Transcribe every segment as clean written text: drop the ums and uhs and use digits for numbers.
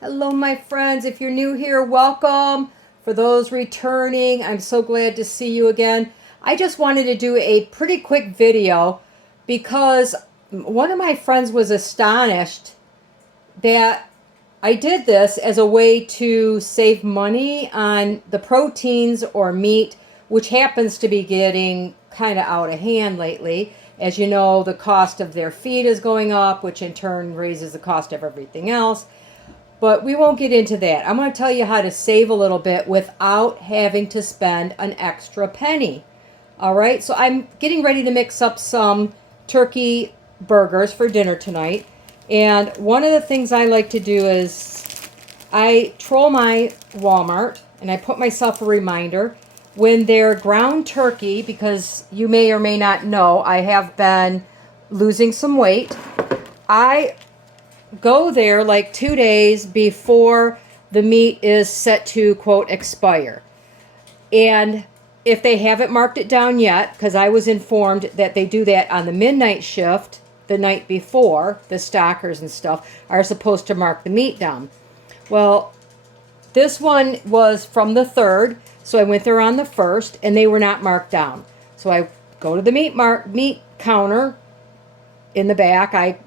Hello, my friends. If you're new here, welcome. For those returning, I'm so glad to see you again. I just wanted to do a pretty quick video because one of my friends was astonished that I did this as a way to save money on the proteins or meat, which happens to be getting kind of out of hand lately. As you know, the cost of their feed is going up, which in turn raises the cost of everything else. But we won't get into that. I'm going to tell you how to save a little bit without having to spend an extra penny. All right, so I'm getting ready to mix up some turkey burgers for dinner tonight. And one of the things I like to do is I troll my Walmart and I put myself a reminder when they're ground turkey, because you may or may not know I have been losing some weight. I go there like 2 days before the meat is set to, quote, expire. And if they haven't marked it down yet, because I was informed that they do that on the midnight shift the night before, the stockers and stuff are supposed to mark the meat down. Well, this one was from the 3rd, so I went there on the 1st, and they were not marked down. So I go to the meat counter in the back. I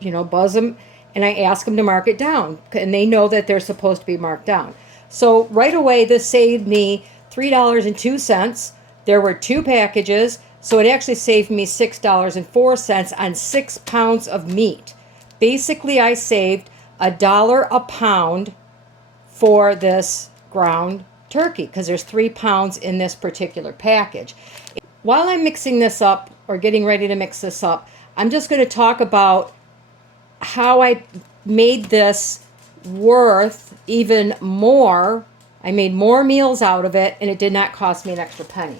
buzz them, and I ask them to mark it down, and they know that they're supposed to be marked down. So right away, this saved me $3.02. There were 2 packages, so it actually saved me $6.04 on 6 pounds of meat. Basically, I saved $1 a pound for this ground turkey because there's 3 pounds in this particular package. While I'm mixing this up, or getting ready to mix this up, I'm just going to talk about how I made this worth even more. I made more meals out of it, and it did not cost me an extra penny.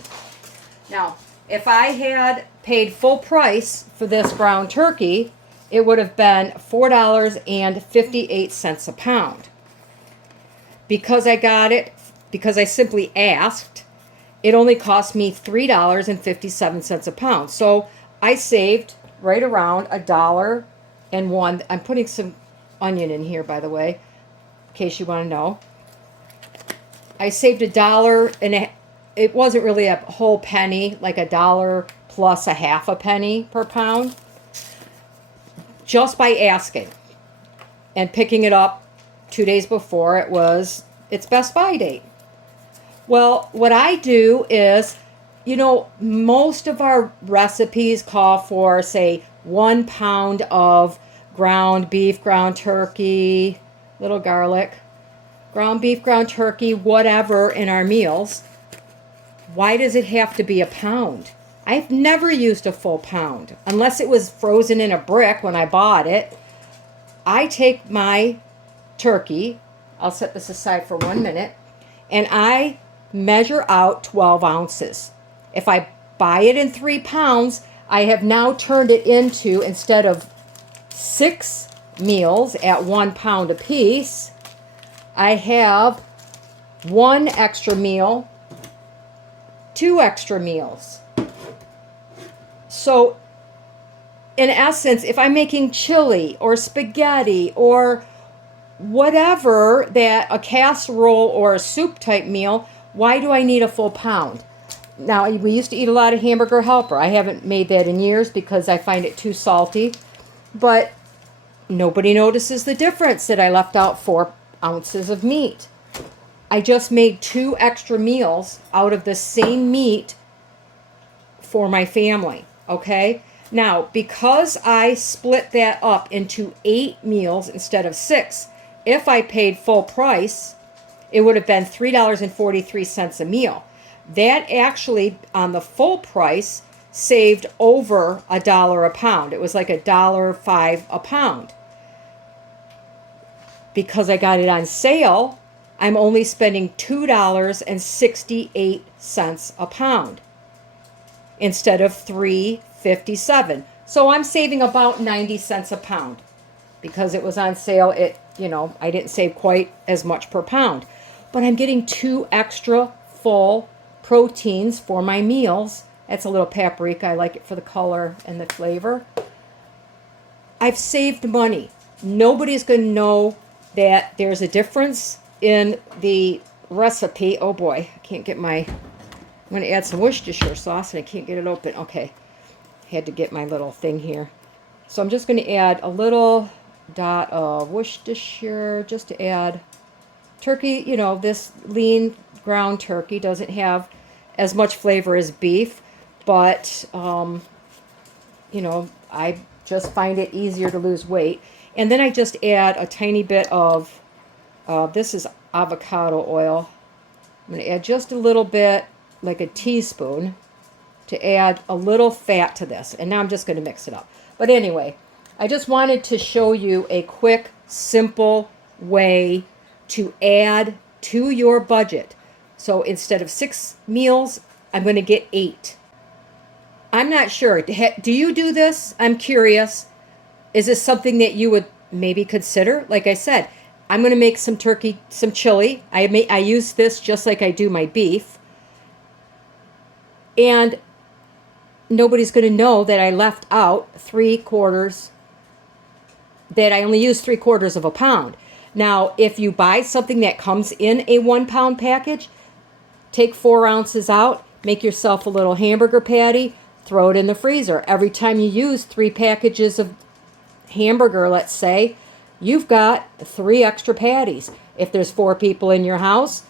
Now, if I had paid full price for this ground turkey, it would have been $4.58 a pound. Because I got it, because I simply asked, it only cost me $3.57 a pound. So I saved right around $1.01. I'm putting some onion in here, by the way, in case you want to know. I saved $1, and it wasn't really a whole penny, like $1 plus a half a penny per pound, just by asking and picking it up 2 days before its Best Buy date. Well, what I do is, most of our recipes call for, say, 1 pound of ground beef, ground turkey, little garlic, ground beef, ground turkey, whatever in our meals. Why does it have to be a pound? I've never used a full pound unless it was frozen in a brick when I bought it. I take my turkey, I'll set this aside for 1 minute, and I measure out 12 ounces. If I buy it in 3 pounds, I have now turned it into, instead of 6 meals at 1 pound apiece, I have 1 extra meal, 2 extra meals. So in essence, if I'm making chili or spaghetti or whatever, that a casserole or a soup type meal, why do I need a full pound? Now, we used to eat a lot of Hamburger Helper. I haven't made that in years because I find it too salty. But nobody notices the difference that I left out 4 ounces of meat. I just made 2 extra meals out of the same meat for my family, okay? Now, because I split that up into 8 meals instead of 6, if I paid full price, it would have been $3.43 a meal. That actually, on the full price, saved over $1 a pound. It was like $1.05 a pound. Because I got it on sale, I'm only spending $2.68 a pound instead of $3.57. So I'm saving about 90 cents a pound. Because it was on sale, I didn't save quite as much per pound. But I'm getting 2 extra full proteins for my meals. That's a little paprika. I like it for the color and the flavor. I've saved money. Nobody's going to know that there's a difference in the recipe. Oh boy, I can't get my, I'm going to add some Worcestershire sauce and I can't get it open. Okay, had to get my little thing here. So I'm just going to add a little dot of Worcestershire just to add turkey. You know, this lean ground turkey doesn't have as much flavor as beef, but you know, I just find it easier to lose weight. And then I just add a tiny bit of this is avocado oil. I'm going to add just a little bit, like a teaspoon, to add a little fat to this. And now I'm just going to mix it up. But anyway, I just wanted to show you a quick, simple way to add to your budget. So instead of 6 meals, I'm going to get 8. I'm not sure. Do you do this? I'm curious. Is this something that you would maybe consider? Like I said, I'm going to make some turkey, some chili. I use this just like I do my beef. And nobody's going to know that I left out 3/4, that I only used 3/4 of a pound. Now, if you buy something that comes in a 1 pound package, take 4 ounces out, make yourself a little hamburger patty, throw it in the freezer. Every time you use 3 packages of hamburger, let's say, you've got 3 extra patties. If there's 4 people in your house,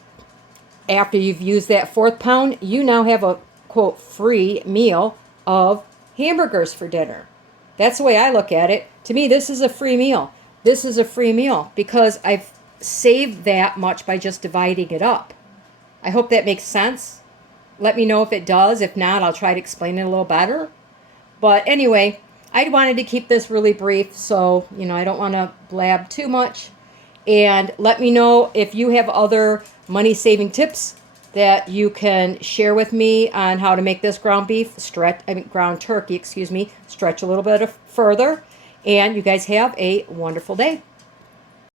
after you've used that 4th pound, you now have a, quote, free meal of hamburgers for dinner. That's the way I look at it. To me, this is a free meal. This is a free meal because I've saved that much by just dividing it up. I hope that makes sense. Let me know if it does. If not, I'll try to explain it a little better. But anyway, I wanted to keep this really brief, so, you know, I don't want to blab too much. And let me know if you have other money-saving tips that you can share with me on how to make this ground turkey, stretch a little bit further. And you guys have a wonderful day.